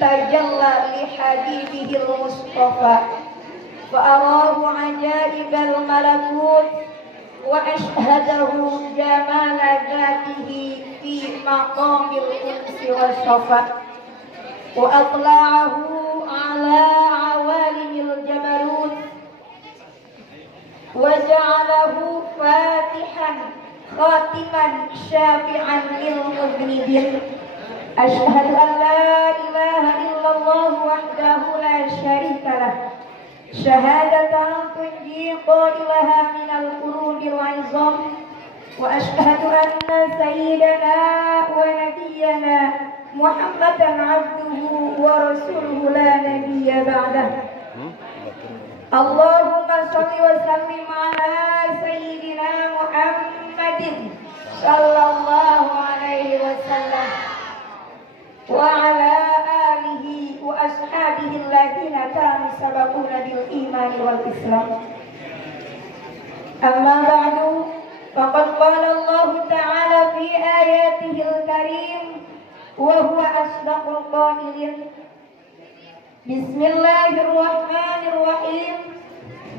تجلى لحبيبه المصطفى فأراه عجائب الملكوت وأشهده جمال ذاته في مقام الأنس والصفا وأطلعه على عوالم الجبروت وجعله فاتحا خاتما شافعا للمذنبين أشهد أن لا إله إلا الله وحده لا شريك له شهادة تنجي قائلها من القرون العظام وأشهد أن سيدنا ونبينا محمدا عبده ورسوله لا نبي بعده اللهم صل وسلم على سيدنا محمد صلى الله عليه وسلم وعلى آله وأصحابه الذين كانوا سبقونا بالإيمان والإسلام أما بعد فقد قال الله تعالى في آياته الكريم وهو أصدق القائلين بسم الله الرحمن الرحيم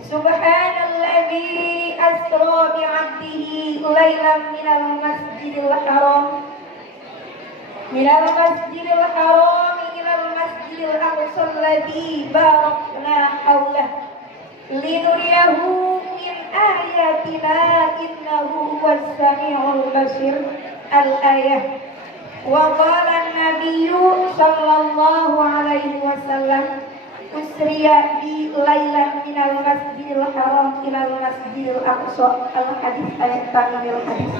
سبحان الذي أسرى بعبده ليلا من المسجد الحرام إلى المسجد الأقصى الذي باركنا حوله لنريه من آياتنا إنه هو السميع البصير الآية وقال النبي صلى الله عليه وسلم أسري بي ليلا من المسجد الحرام إلى المسجد الأقصى الحديث ayat الحديث.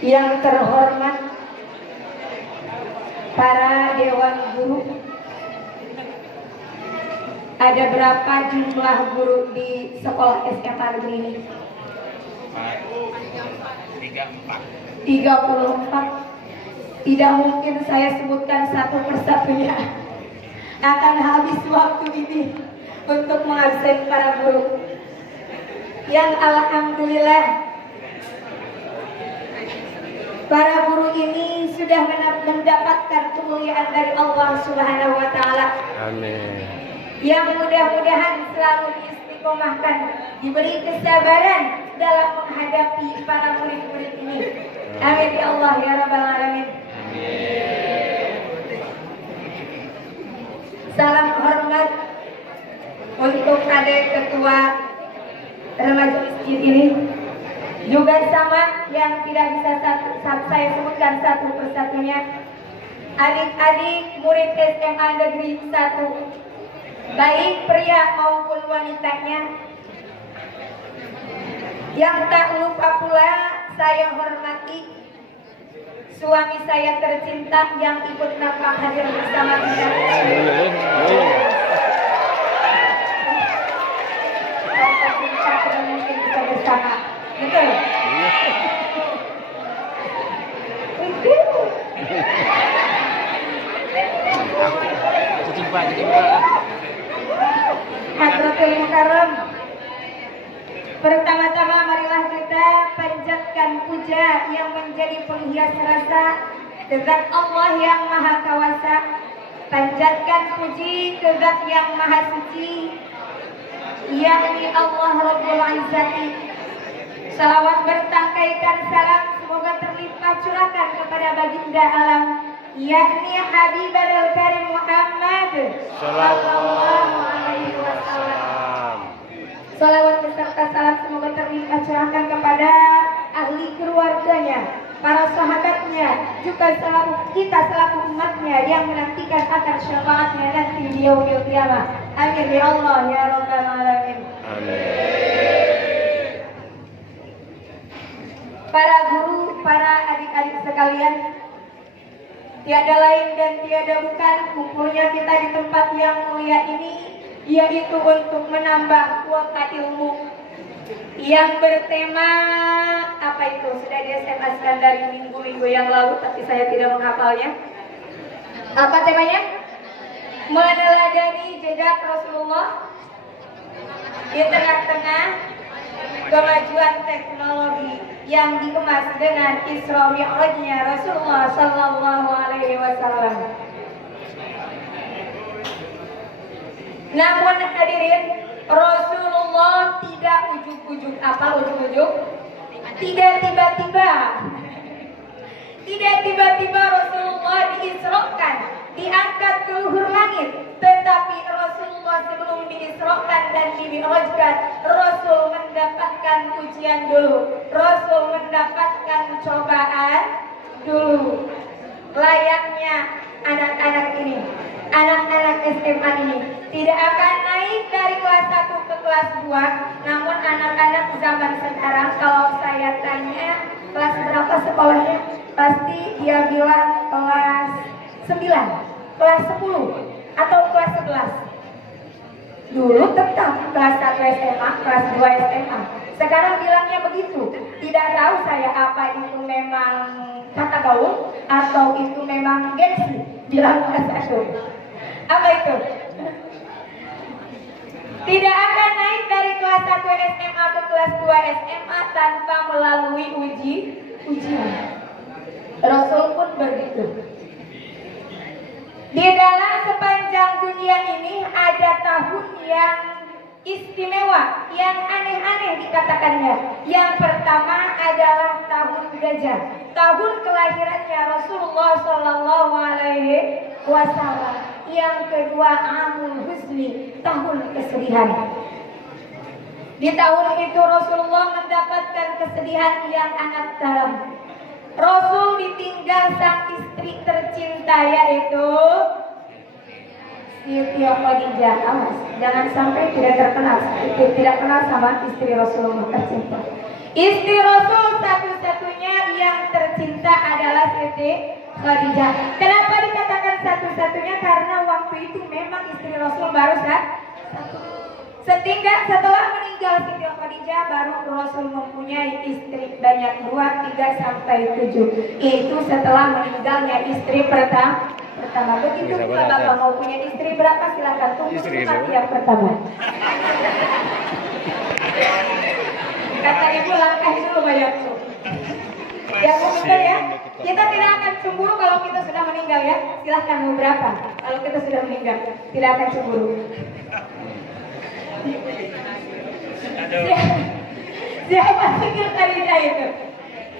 Yang terhormat para dewan guru, ada berapa jumlah guru di sekolah SMA negeri ini? 34. Tidak mungkin saya sebutkan satu persatunya. Akan habis waktu ini untuk mengabsen para guru. Yang alhamdulillah para guru ini sudah mendapatkan kemuliaan dari Allah Subhanahu wa taala. Amin. Yang mudah-mudahan selalu diistiqomahkan, diberi kesabaran dalam menghadapi para murid-murid ini. Amin ya Allah ya rabbal alamin. Salam hormat untuk adik ketua remaja masjid ini. Juga sama yang tidak bisa saya sebutkan satu persatunya, adik-adik murid SMA Negeri 1, baik pria maupun wanitanya. Yang tak lupa pula saya hormati suami saya tercinta yang ikut nampak hadir bersama kita. Kita bersama. Betul. Hadratul Mukarram, pertama-tama marilah kita panjatkan puja yang menjadi penghias rasa zat Allah yang maha kawasa. Panjatkan puji ke zat yang maha suci, yakni Allah Rabbul Izzati. Salawat bertangkaikan salam semoga terlimpah curahkan kepada baginda alam, yakni Habibul Karim Muhammad sallallahu alaihi wasallam. Salawat beserta salam semoga terlimpah curahkan kepada ahli keluarganya, para sahabatnya, juga kita selaku umatnya yang menantikan akan syafaatnya nanti di yaumil qiyamah. Amin ya Allah ya rabbal alamin. Amin. Para guru, para adik-adik sekalian, tiada lain dan tiada bukan kumpulnya kita di tempat yang mulia ini, yaitu untuk menambah kuota ilmu yang bertema apa itu? Sudah di SMS kan dari minggu-minggu yang lalu, tapi saya tidak menghafalnya. Apa temanya? Meneladani jejak Rasulullah di tengah-tengah kemajuan teknologi. yang dikemas dengan Isra Mi'rajnya Rasulullah Sallallahu Alaihi Wasallam. Namun hadirin, Rasulullah tidak ujuk-ujuk. Apa ujuk-ujuk? Tidak tiba-tiba. Tidak tiba-tiba Rasulullah diisrokan, diangkat ke luhur langit. Tetapi Rasulullah sebelum diisrokan dan dimi'rajkan, Rasul mendapatkan ujian dulu. Rasul mendapatkan cobaan dulu. Layaknya anak-anak ini, anak-anak SMA ini tidak akan naik dari kelas 1 ke kelas 2. Namun anak-anak zaman sekarang kalau saya tanya kelas berapa sekolahnya, pasti dia bilang kelas 9, kelas 10 atau kelas 11. Dulu tetap kelas 1 SMA, kelas 2 SMA. Sekarang bilangnya begitu. Tidak tahu saya apa itu memang kata gaul atau itu memang gengsi bilang kelas 1. Apa itu? Tidak akan naik dari kelas 1 SMA ke kelas 2 SMA tanpa melalui ujian. Rasul pun begitu. Di dalam sepanjang dunia ini ada tahun yang istimewa, yang aneh-aneh dikatakannya. Yang pertama adalah tahun gajah, tahun kelahirannya Rasulullah Sallallahu Alaihi Wasallam. Yang kedua Amul Husni, tahun kesedihan. Di tahun itu Rasulullah mendapatkan kesedihan yang amat dalam. Rasul ditinggal sang istri tercinta, yaitu Siti Khadijah. Awas, jangan sampai tidak kenal sama istri Rasulullah tercinta. Istri Rasul satu-satunya yang tercinta adalah Siti Khadijah. Kenapa dikatakan satu-satunya? Karena waktu itu memang istri Rasul baru satu. Setelah meninggal Siti Khadijah, baru Rasul mempunyai istri banyak 2, 3 sampai 7. Itu setelah meninggalnya istri pertama. Begitu pula Bapak mau punya istri berapa, silakan tunggu yang pertama. Kata ibu, langkahi dulu bayarku. Ya Bu, betul ya. Kita tidak akan cemburu kalau kita sudah meninggal ya. Silahkan mau berapa. Kalau kita sudah meninggal, tidak akan cemburu. Siapa Siti Khadijah itu?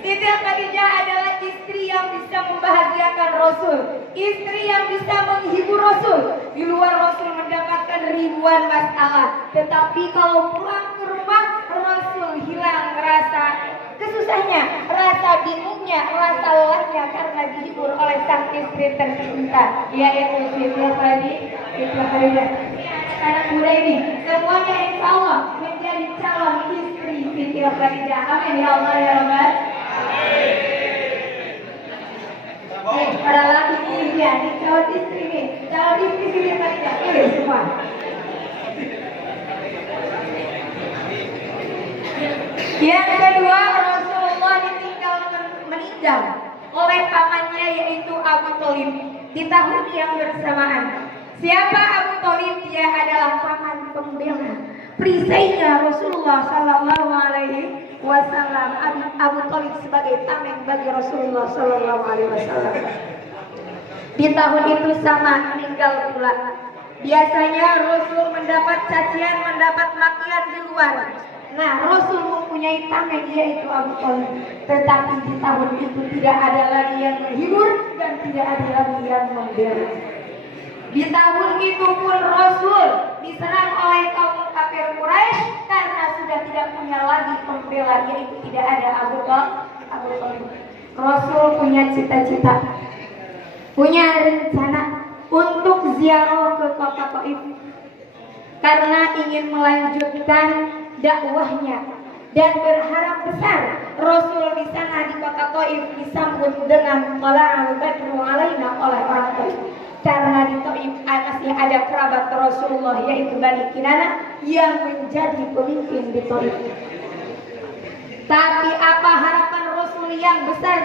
Siti Khadijah adalah istri yang bisa membahagiakan Rasul, istri yang bisa menghibur Rasul. Di luar Rasul mendapatkan ribuan masalah, tetapi kalau pulang ke rumah Rasul hilang rasa kesusahnya, rasa bingungnya, rasa lelahnya karena dihibur oleh sang istri tercinta, yaitu Siti Khadijah. Anak muda ini semuanya insya Allah menjadi calon istri Siti Khadijah. Amin ya Allah ya Rabbal. Para laki ini ya, ini calon istri nih, calon istri Siti Khadijah. Semua. Yang kedua, Rasulullah meninggal oleh pamannya yaitu Abu Thalib di tahun yang bersamaan. Siapa Abu Thalib? Dia adalah paman pembela, perisainya Rasulullah Sallallahu Alaihi Wasallam. Abu Thalib sebagai tameng bagi Rasulullah Sallallahu Alaihi Wasallam. Di tahun itu sama meninggal pula. Biasanya Rasul mendapat cacian, mendapat makian di luar. Nah, Rasul mempunyai tameng yaitu Abu Thalib. Tetapi di tahun itu tidak ada lagi yang menghibur dan tidak ada lagi yang membela. Di tahun itu pun Rasul diserang oleh kaum kafir Quraisy karena sudah tidak punya lagi pembela, yaitu tidak ada Abu Thalib. Rasul punya cita-cita, punya rencana untuk ziarah ke kota Taif karena ingin melanjutkan dakwahnya dan berharap besar Rasul di sana di kota Taif disambut dengan Tala'al Badru alaina oleh orang Taif. Karena di Taif masih ada kerabat Rasulullah yaitu Bani Kinanah yang menjadi pemimpin di Taif. Tapi apa harapan Rasul yang besar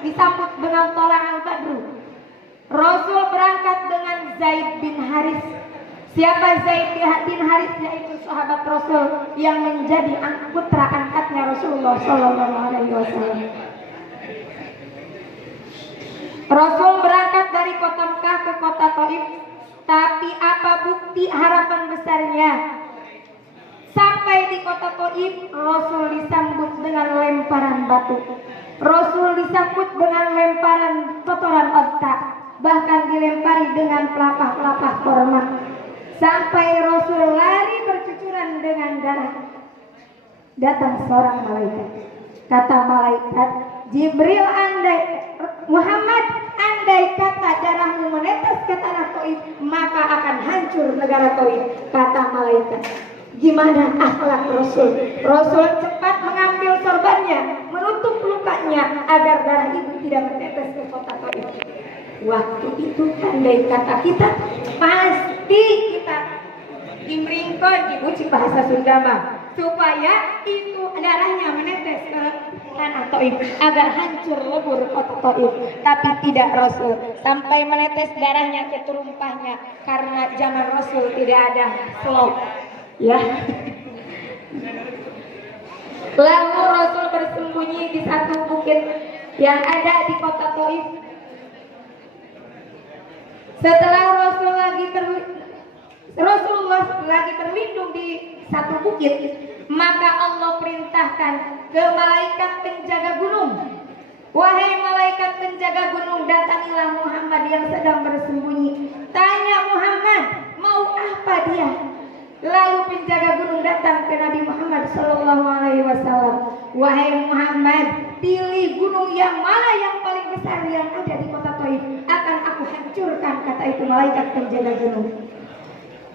disambut dengan Tala'al Badru? Rasul berangkat dengan Zaid bin Haris, Siapa Zaid bin Haris? Yaitu sahabat Rasul yang menjadi putra angkatnya Rasulullah Sallallahu Alaihi Wasallam. Rasul berangkat dari kota Mekah ke kota Taif, tapi apa bukti harapan besarnya? Sampai di kota Taif, Rasul disambut dengan lemparan batu. Rasul disambut dengan lemparan kotoran onta, bahkan dilempari dengan pelepah-pelepah korma. Sampai Rasul lari bercucuran dengan darah. Datang seorang malaikat. Kata malaikat Jibril, Muhammad, andai kata darahmu menetes ke tanah Taif, maka akan hancur negara Taif. Kata malaikat. Gimana akhlak Rasul? Rasul cepat mengambil sorbannya, menutup lukanya agar darah itu tidak menetes ke kota Taif. Waktu itu andai kata kita, pasti kita dimringkon, dibuci bahasa Sunda mah, supaya itu darahnya menetes ke tanah Taif agar hancur lebur kota Taif. Tapi tidak, Rasul sampai menetes darahnya ke terumpahnya, karena zaman Rasul tidak ada slop, ya. Lalu Rasul bersembunyi di satu bukit yang ada di kota Taif. Setelah Rasulullah lagi berlindung di satu bukit, maka Allah perintahkan ke malaikat penjaga gunung. Wahai malaikat penjaga gunung, datangilah Muhammad yang sedang bersembunyi. Tanya Muhammad, mau apa dia? Lalu penjaga gunung datang ke Nabi Muhammad Sallallahu Alaihi Wasallam. Wahai Muhammad, pilih gunung yang mana yang paling besar yang ada di kota Taif, akan aku hancurkan, kata itu malaikat penjaga gunung.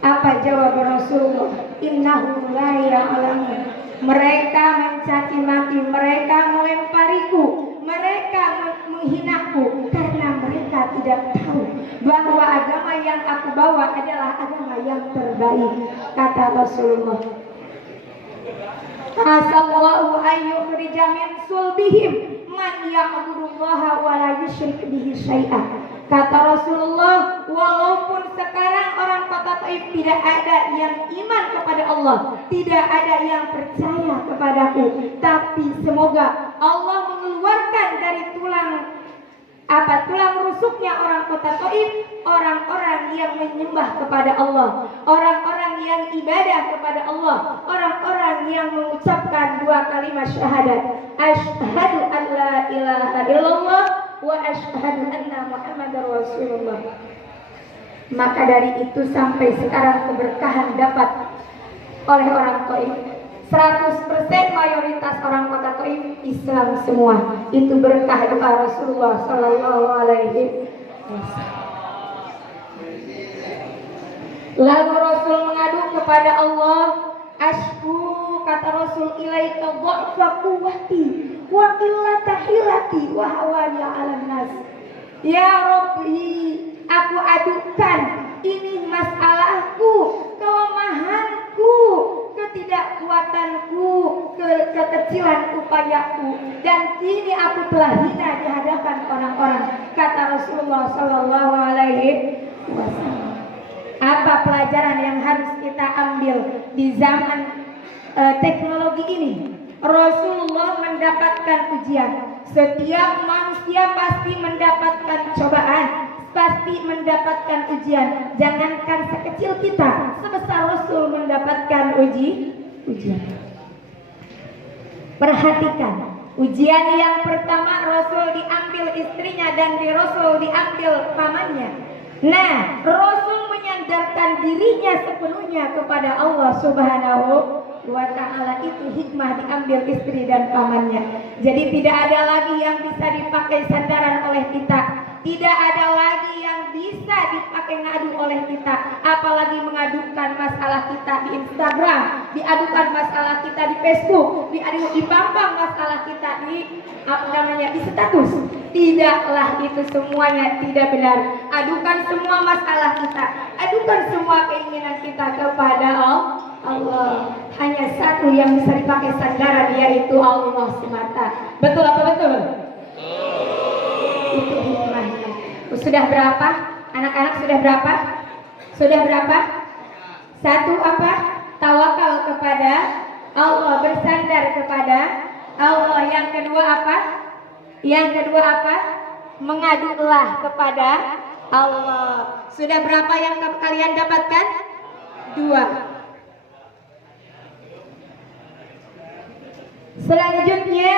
Apa jawab Rasulullah? Innahu la ya'lamun. Mereka mencaci maki, mereka melempariku, mereka menghinaku, karena mereka tidak tahu bahwa agama yang aku bawa adalah agama yang terbaik, kata Rasulullah. Asallahu ayyukhrija min sulbihim man ya'budullaha wa la yusyrik bihi syai'an. Kata Rasulullah, walaupun sekarang orang kota Taif tidak ada yang iman kepada Allah, tidak ada yang percaya kepadaku, tapi semoga Allah mengeluarkan dari tulang rusuknya orang kota Taif orang-orang yang menyembah kepada Allah, orang-orang yang ibadah kepada Allah, orang-orang yang mengucapkan dua kalimat syahadat, asyhadu an la ilaha illallah wa asyhadu anna Muhammadar Rasulullah. Maka dari itu sampai sekarang keberkahan dapat oleh orang Taif. 100% mayoritas orang kota Taif Islam semua. Itu berkah doa Rasulullah Sallallahu Alaihi Wasallam. Lalu Rasul mengadu kepada Allah, Ashku, kata Rasul, ilaika dha'fa quwwati wa qillata hilati wa hawaya 'alan nas. Ya Rabbi, aku adukan ini masalahku, kelemahanku, ketidakkuatanku, kekecilan upayaku, dan kini aku telah hina di hadapan orang-orang, kata Rasulullah Sallallahu Alaihi Wasallam. Apa pelajaran yang harus kita ambil di zaman teknologi ini? Rasulullah mendapatkan ujian. Setiap manusia pasti mendapatkan cobaan, pasti mendapatkan ujian. Jangankan sekecil kita, sebesar Rasul mendapatkan ujian. Perhatikan, ujian yang pertama Rasul diambil istrinya dan di Rasul diambil pamannya. Nah, Rasul menyandarkan dirinya sepenuhnya kepada Allah Subhanahu wa ta'ala. Itu hikmah diambil istri dan pamannya. Jadi tidak ada lagi yang bisa dipakai sandaran oleh kita, tidak ada lagi yang bisa dipakai ngadu oleh kita, apalagi mengadukan masalah kita di Instagram, diadukan masalah kita di Facebook, dipampang masalah kita di di status. Tidaklah, itu semuanya tidak benar. Adukan semua masalah kita, adukan semua keinginan kita kepada Allah. Hanya satu yang bisa dipakai sandaran, yaitu Allah semata. Betul apa betul? Itu hikmahnya. Sudah berapa? Anak-anak sudah berapa? Sudah berapa? Satu apa? Tawakal kepada Allah, bersandar kepada Allah. Yang kedua apa? Yang kedua apa? Mengadulah kepada Allah. Sudah berapa yang kalian dapatkan? 2. Selanjutnya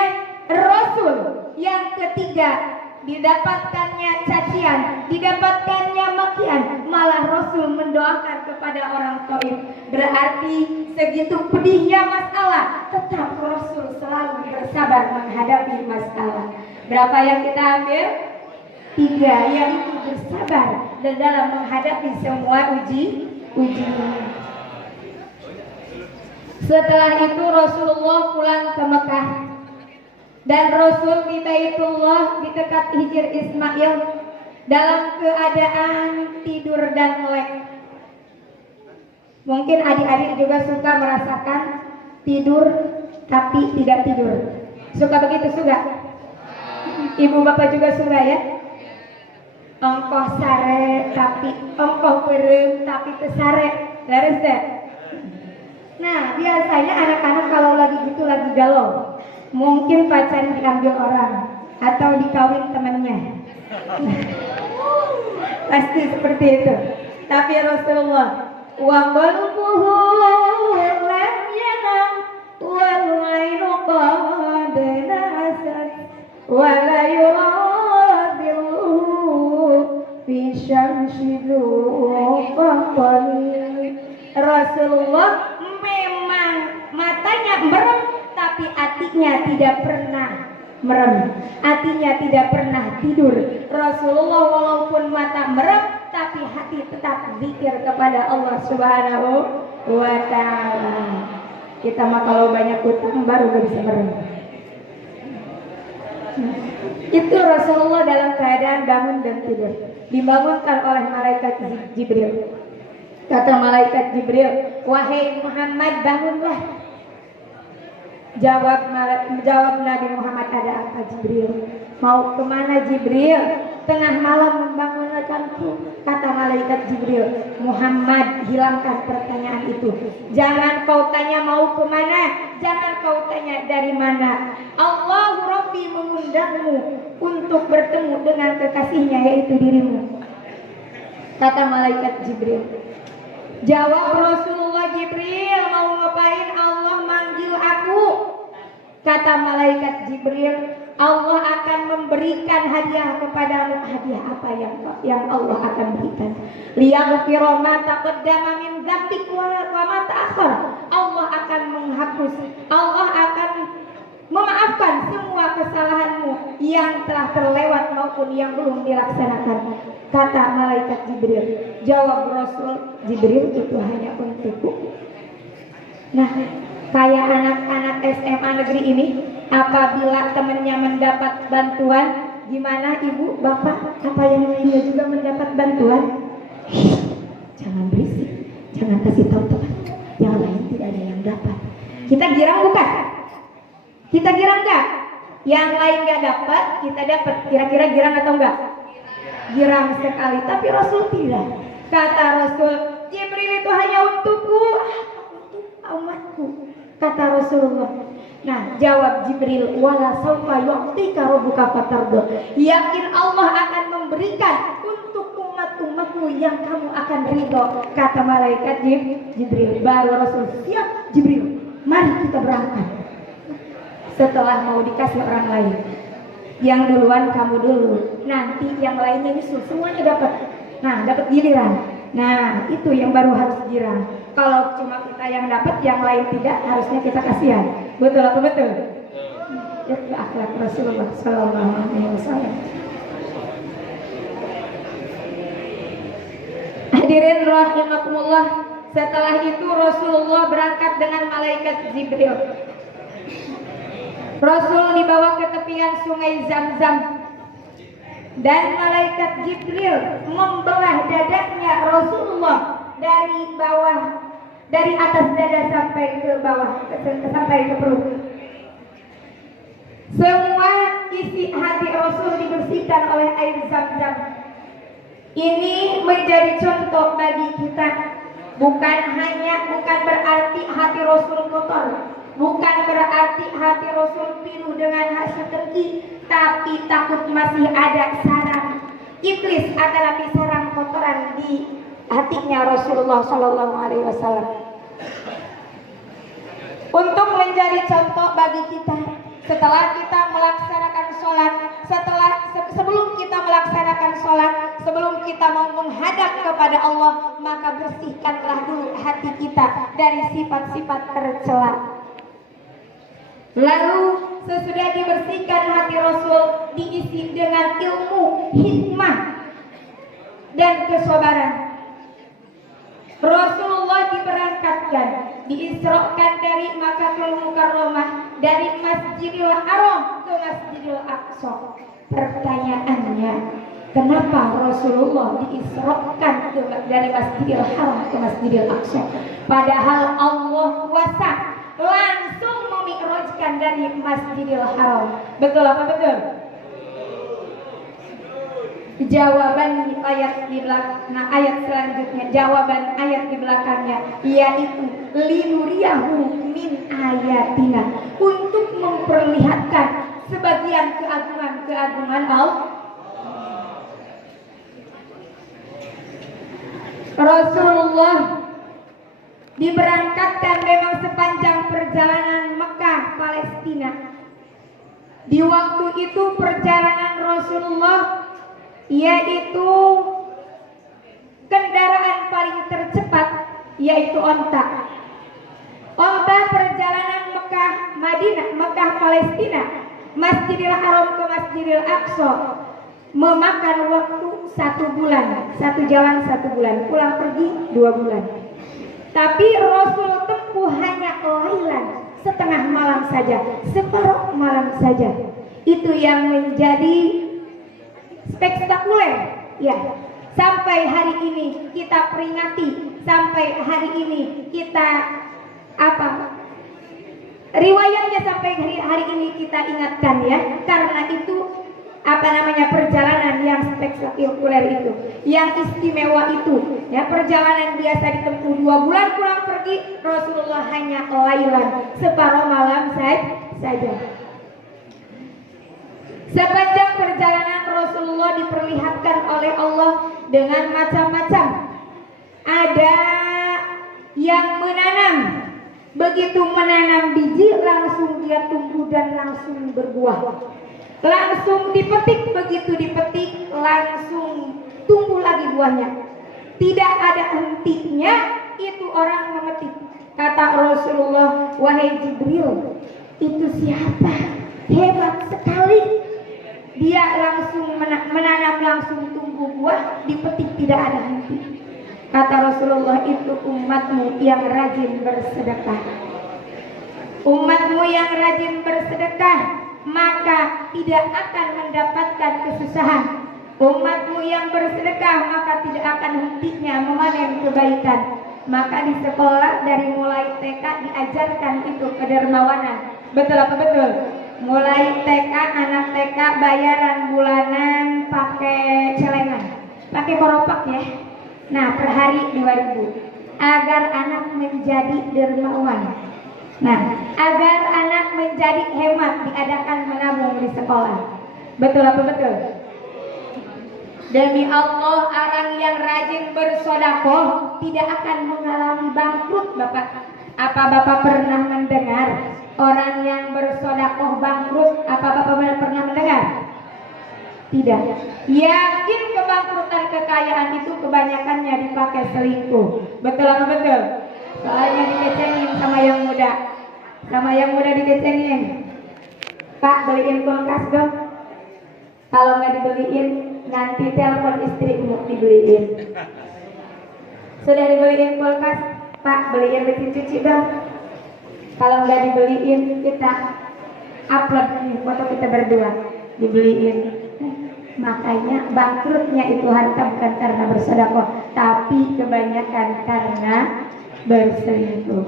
Rasul yang ketiga, didapatkannya cacian, didapatkannya makian, malah Rasul mendoakan kepada orang Taif. Berarti segitu pedihnya masalah, tetap Rasul selalu bersabar menghadapi masalah. Berapa yang kita ambil? 3, yaitu bersabar dan dalam menghadapi semua ujian. Setelah itu Rasulullah pulang ke Mekah. Dan Rasul di Baitullah di dekat Hijr Ismail dalam keadaan tidur dan melek. Mungkin adik-adik juga suka merasakan tidur tapi tidak tidur. Suka begitu suka? Ibu bapak juga suka ya? Ongkoh sare tapi ongkoh perem tapi tesare. Laris deh. Nah biasanya anak-anak kalau lagi gitu lagi galau, mungkin pacar diambil orang atau dikawin temannya. Pasti seperti itu. Tapi Rasulullah wa qalbuhu lam yanam wal ainu qad nasat wa la yuradilu fi syamsi dhuqaqali. Rasulullah memang matanya merem tapi hatinya tidak pernah merem, hatinya tidak pernah tidur. Rasulullah walaupun mata merem tapi hati tetap zikir kepada Allah Subhanahu wa ta'ala. Kita mah kalau banyak utang baru gak bisa merem. Itu Rasulullah dalam keadaan bangun dan tidur, dibangunkan oleh malaikat Jibril. Kata malaikat Jibril, wahai Muhammad, bangunlah. Jawab Nabi Muhammad, ada apa Jibril? Mau kemana Jibril? Tengah malam membangunkanku. Kata malaikat Jibril, Muhammad, hilangkan pertanyaan itu. Jangan kau tanya mau kemana, jangan kau tanya dari mana. Allah Rabbi mengundangmu untuk bertemu dengan kekasihnya, yaitu dirimu. Kata malaikat Jibril. Jawab Rasulullah, Jibril, mau ngapain? Allah manggil aku. Kata malaikat Jibril, Allah akan memberikan hadiah kepadamu. Hadiah apa yang Allah akan berikan? Liyaghfira ma taqaddama min dzambik wa ma ta'akhkhar. Allah akan menghapus, Allah akan memaafkan semua kesalahanmu yang telah terlewat maupun yang belum dilaksanakan. Kata malaikat Jibril. Jawab Rasul, Jibril, itu hanya untukku. Nah, kayak anak-anak SMA negeri ini, apabila temannya mendapat bantuan, gimana ibu, bapak, apa yang lainnya juga mendapat bantuan? Jangan berisik, jangan kasih tahu teman, yang lain tidak ada yang dapat. Kita girang bukan? Kita girang enggak? Yang lain enggak dapat, kita dapat. Kira-kira girang atau enggak? Girang sekali. Tapi Rasul tidak. Kata Rasul, Jibril itu hanya untukku, untuk umatku. Kata Rasulullah. Nah, jawab Jibril, wala saufa yu'tika rabbuka fatarda. Yakin Allah akan memberikan untuk umat-umatmu yang kamu akan ridho. Kata malaikat Jibril. Baru Rasul, siap Jibril, mari kita berangkat. Setelah mau dikasih orang lain, yang duluan kamu dulu, nanti yang lainnya nyusul, semuanya dapat. Nah, dapat giliran. Nah, itu yang baru harus girang. Kalau cuma kita yang dapat, yang lain tidak, harusnya kita kasihan. Betul atau betul? Itu akhlak Rasulullah Sallallahu Alaihi Wasallam. Hadirin rahimakumullah. Setelah itu Rasulullah berangkat dengan malaikat Jibril. Rasul dibawa ke tepian sungai Zam-Zam. Dan malaikat Jibril membelah dadanya Rasulullah dari bawah, dari atas dada sampai ke bawah, sampai ke perut. Semua isi hati Rasul dibersihkan oleh air Zam-Zam. Ini menjadi contoh bagi kita. Bukan berarti hati Rasul kotor, bukan berarti hati Rasul penuh dengan hasil dengki, tapi takut masih ada sarang iblis adalah sarang kotoran di hatinya Rasulullah Shallallahu Alaihi Wasallam. Untuk menjadi contoh bagi kita, setelah kita melaksanakan sholat, sebelum kita melaksanakan sholat, sebelum kita mau menghadap kepada Allah, maka bersihkanlah dulu hati kita dari sifat-sifat tercela. Lalu sesudah dibersihkan hati Rasul, diisi dengan ilmu, hikmah, dan kesabaran. Rasulullah diberangkatkan, diisrokan dari Makkahul Mukarramah, dari Masjidil Haram ke Masjidil Aqsa. Pertanyaannya, kenapa Rasulullah diisrokan dari Masjidil Haram ke Masjidil Aqsa? Padahal Allah kuasa langsung memi'rajkan dari Masjidil Haram. Betul apa betul? Jawaban di ayat di belakang, ayat selanjutnya, jawaban ayat di belakangnya yaitu linuriyahu min ayatina, untuk memperlihatkan sebagian keagungan Allah. Rasulullah diberangkatkan memang sepanjang perjalanan Mekah Palestina. Di waktu itu perjalanan Rasulullah yaitu kendaraan paling tercepat yaitu onta. Onta perjalanan Mekah Palestina, Masjidil Haram ke Masjidil Aqsa memakan waktu 1 bulan, 1 jalan 1 bulan, pulang pergi 2 bulan. Tapi Rasul tempuh hanya lailan, setengah malam saja, separuh malam saja. Itu yang menjadi spektakuler, ya. Sampai hari ini kita peringati, sampai hari ini kita riwayatnya sampai hari ini kita ingatkan, ya. Karena itu perjalanan yang spektakuler itu, yang istimewa itu, ya. Perjalanan biasa ditempuh 2 bulan pulang pergi, Rasulullah hanya lailan, separuh malam saja. Sepanjang perjalanan Rasulullah diperlihatkan oleh Allah dengan macam-macam. Ada yang menanam, begitu menanam biji langsung dia tumbuh dan langsung berbuah. Langsung dipetik, begitu dipetik langsung tumbuh lagi buahnya. Tidak ada hentinya itu orang memetik. Kata Rasulullah, wahai Jibril, itu siapa? Hebat sekali. Dia langsung menanam, langsung tumbuh buah, dipetik tidak ada henti. Kata Rasulullah, itu umatmu yang rajin bersedekah. Umatmu yang rajin bersedekah, maka tidak akan mendapatkan kesusahan. Umatmu yang bersedekah, maka tidak akan hentinya memanen kebaikan. Maka di sekolah dari mulai TK diajarkan itu kedermawanan. Betul apa betul? Mulai TK, anak TK bayaran bulanan pakai celengan, pakai koropak, ya. Nah, per hari 2.000 agar anak menjadi dermawan. Nah, agar anak menjadi hemat, diadakan menabung di sekolah. Betul apa betul? Demi Allah, orang yang rajin bersedekah tidak akan mengalami bangkrut, Bapak. Apa Bapak pernah mendengar orang yang bersedekah bangkrut? Apa Bapak pernah mendengar? Tidak. Yakin kebangkrutan kekayaan itu kebanyakannya dipakai selingkuh. Betul apa betul? Soalnya dikecengin sama yang muda. Sama yang muda dikecengin. Pak, beliin kulkas dong. Kalau nggak dibeliin, nanti telepon istrimu dibeliin. Sudah dibeliin kulkas, Pak, beliin mesin cuci dong. Kalau nggak dibeliin, kita upload nih foto kita berdua, dibeliin. Makanya bangkrutnya itu harta bukan karena bersedekah, tapi kebanyakan karena berselingkuh.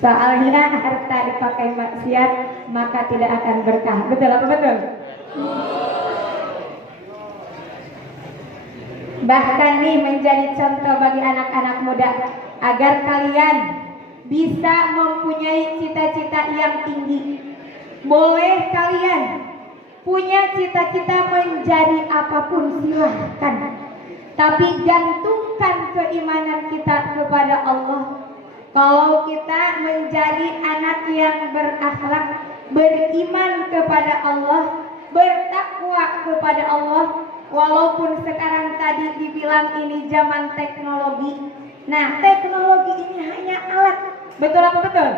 Soalnya harta dipakai maksiat, maka tidak akan berkah. Betul apa betul? Bahkan nih menjadi contoh bagi anak-anak muda. agar kalian bisa mempunyai cita-cita yang tinggi. Boleh kalian punya cita-cita menjadi apapun, silahkan. Tapi gantungkan keimanan kita kepada Allah. Kalau kita menjadi anak yang berakhlak, beriman kepada Allah, bertakwa kepada Allah, walaupun sekarang tadi dibilang ini zaman teknologi. Nah, teknologi ini hanya alat. Betul apa betul?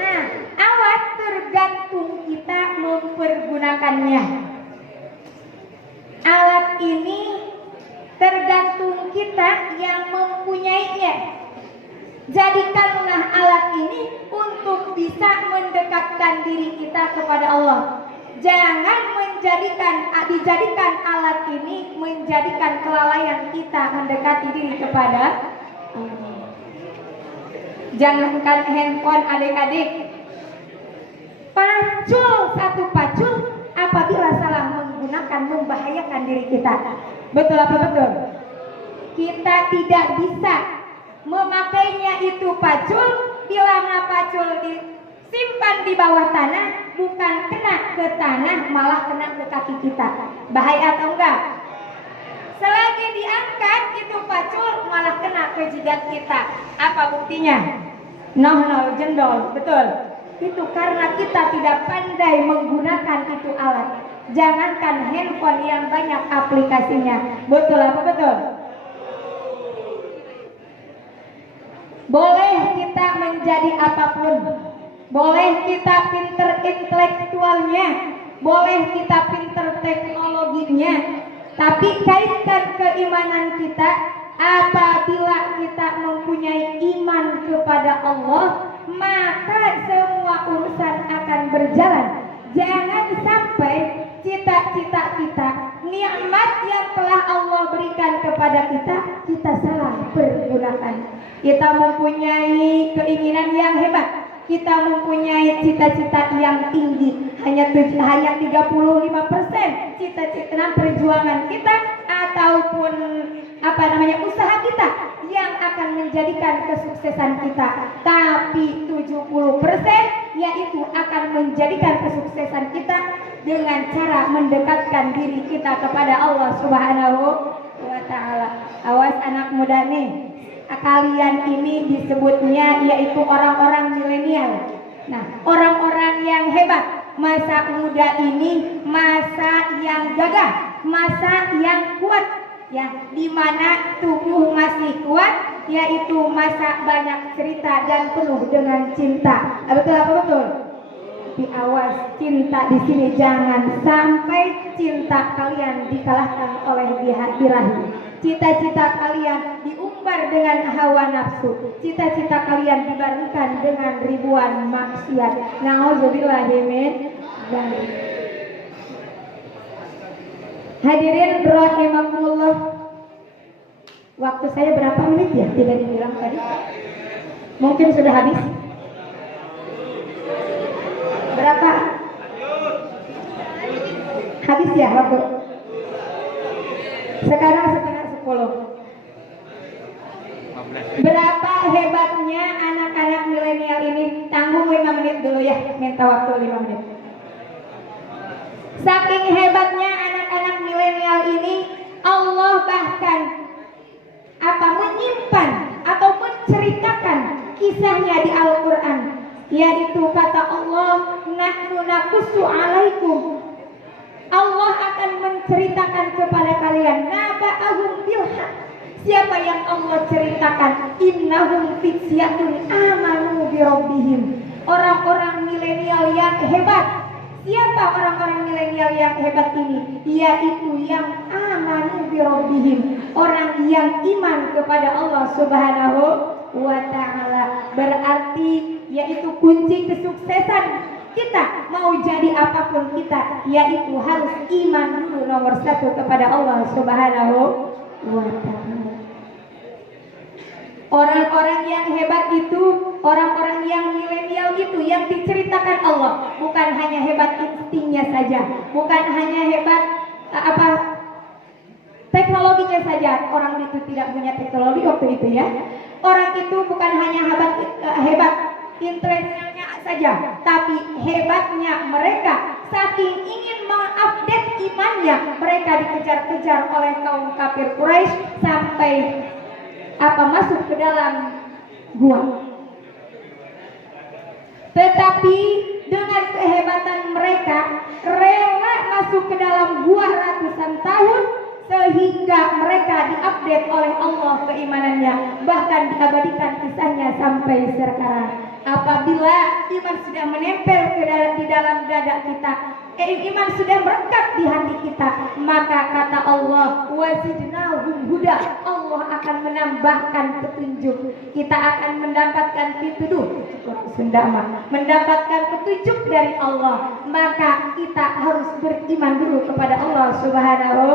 Nah, alat tergantung kita mempergunakannya. Alat ini tergantung kita yang mempunyainya. Jadikanlah alat ini untuk bisa mendekatkan diri kita kepada Allah. Jangan dijadikan alat ini menjadikan kelalaian kita mendekati diri kepada Allah. Jangankan handphone adik-adik, satu pacul apabila salah menggunakan membahayakan diri kita. Betul apa betul? Kita tidak bisa memakainya itu pacul, bila pacul disimpan di bawah tanah, bukan kena ke tanah, malah kena ke kaki kita. Bahaya atau enggak? Selagi diangkat itu pacul, malah kena ke jidat kita. Apa buktinya? Noh jendol, betul. Itu karena kita tidak pandai menggunakan itu alat. Jangankan handphone yang banyak aplikasinya. Betul apa betul? Boleh kita menjadi apapun, boleh kita pinter intelektualnya, boleh kita pinter teknologinya, tapi kaitkan keimanan kita. Apabila kita mempunyai iman kepada Allah, maka semua urusan akan berjalan. Jangan sampai cita-cita kita, nikmat yang telah Allah berikan kepada kita, kita salah pergunakan. Kita mempunyai keinginan yang hebat, kita mempunyai cita-cita yang tinggi, hanya 35% cita-cita perjuangan kita ataupun usaha kita yang akan menjadikan kesuksesan kita. Tapi 70% yaitu akan menjadikan kesuksesan kita dengan cara mendekatkan diri kita kepada Allah Subhanahu wa ta'ala. Awas anak muda nih, kalian ini disebutnya yaitu orang-orang milenial. Nah, orang-orang yang hebat, masa muda ini masa yang gagah, masa yang kuat, ya, di mana tubuh masih kuat, yaitu masa banyak cerita dan penuh dengan cinta. Betul apa betul? Tapi awas, cinta di sini jangan sampai cinta kalian dikalahkan oleh birahi. Cita-cita kalian diumbar dengan hawa nafsu. Cita-cita kalian dibarengkan dengan ribuan maksiat. Nauzubillah min dzalik. Hadirin rahimakumullah. Waktu saya berapa menit ya? Tidak dibilang tadi. Mungkin sudah habis. Berapa? Habis ya waktu. Sekarang setengah 10. Berapa hebatnya anak-anak milenial ini? Tanggung 5 menit dulu ya. Minta waktu 5 menit. Saking hebatnya anak-anak milenial ini, Allah bahkan menyimpan atau menceritakan kisahnya di Al-Quran, yaitu kata Allah, nahnu naqussu alaikum. Allah akan menceritakan kepada kalian naba'ahum bilhaq. Siapa yang Allah ceritakan? Innahum fityatun amanu bi rabbihim. Orang-orang milenial yang hebat. Siapa orang-orang milenial yang hebat ini? Yaitu yang amanu bi rabbihim, orang yang iman kepada Allah Subhanahu wa ta'ala. Berarti yaitu kunci kesuksesan kita, mau jadi apapun kita, yaitu harus iman dulu nomor 1 kepada Allah Subhanahu wa ta'ala. Orang-orang yang hebat itu, orang-orang yang milenial itu yang diceritakan Allah, bukan hanya hebat instingnya saja, bukan hanya hebat teknologinya saja. Orang itu tidak punya teknologi waktu itu ya. Orang itu bukan hanya hebat intelektualnya saja, tapi hebatnya mereka saking ingin mengupdate imannya, mereka dikejar-kejar oleh kaum kafir Quraisy sampai masuk ke dalam gua. Tetapi dengan kehebatan mereka rela masuk ke dalam gua ratusan tahun, sehingga mereka diupdate oleh Allah keimanannya, bahkan diabadikan kisahnya sampai sekarang. Apabila iman sudah menempel di dalam dada kita, iman sudah merekat di hati kita, maka kata Allah, wazidnahum huda, Allah akan menambahkan petunjuk. Kita akan mendapatkan pituduh, mendapatkan petunjuk dari Allah. Maka kita harus beriman dulu kepada Allah Subhanahu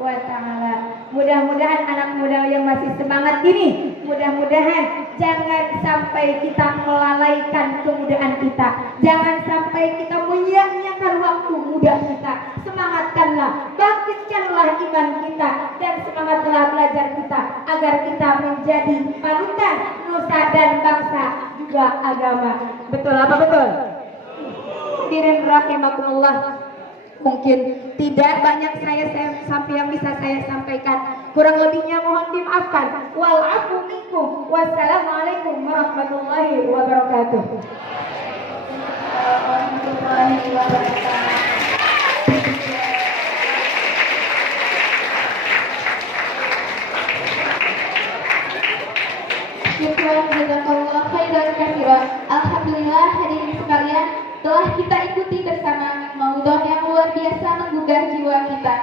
wa ta'ala. Mudah-mudahan anak muda yang masih semangat ini, mudah-mudahan jangan sampai kita melalaikan kemudaan kita, jangan sampai kita menyia-nyiakan waktu muda kita. Semangatkanlah, bangkitkanlah iman kita, dan semangatlah belajar kita agar kita menjadi panutan nusa dan bangsa juga agama. Betul apa betul? Hadirin rahimakumullah. Mungkin tidak banyak sampai yang bisa saya sampaikan. Kurang lebihnya mohon dimaafkan. Wal afu minkum. Wassalamualaikum warahmatullahi wabarakatuh. Syukran jazakallah khairan katsiran. Alhamdulillah hadirin sekalian, telah kita ikuti bersama maudhu'ah yang luar biasa menggugah jiwa kita.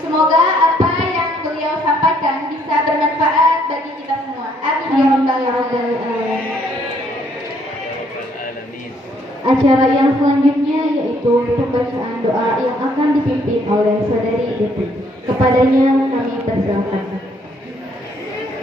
Semoga apa yang beliau sampaikan bisa bermanfaat bagi kita semua. Amin ya rabbal alamin. Acara yang selanjutnya yaitu pembacaan doa yang akan dipimpin oleh saudari Deti. Kepadanya kami persilakan.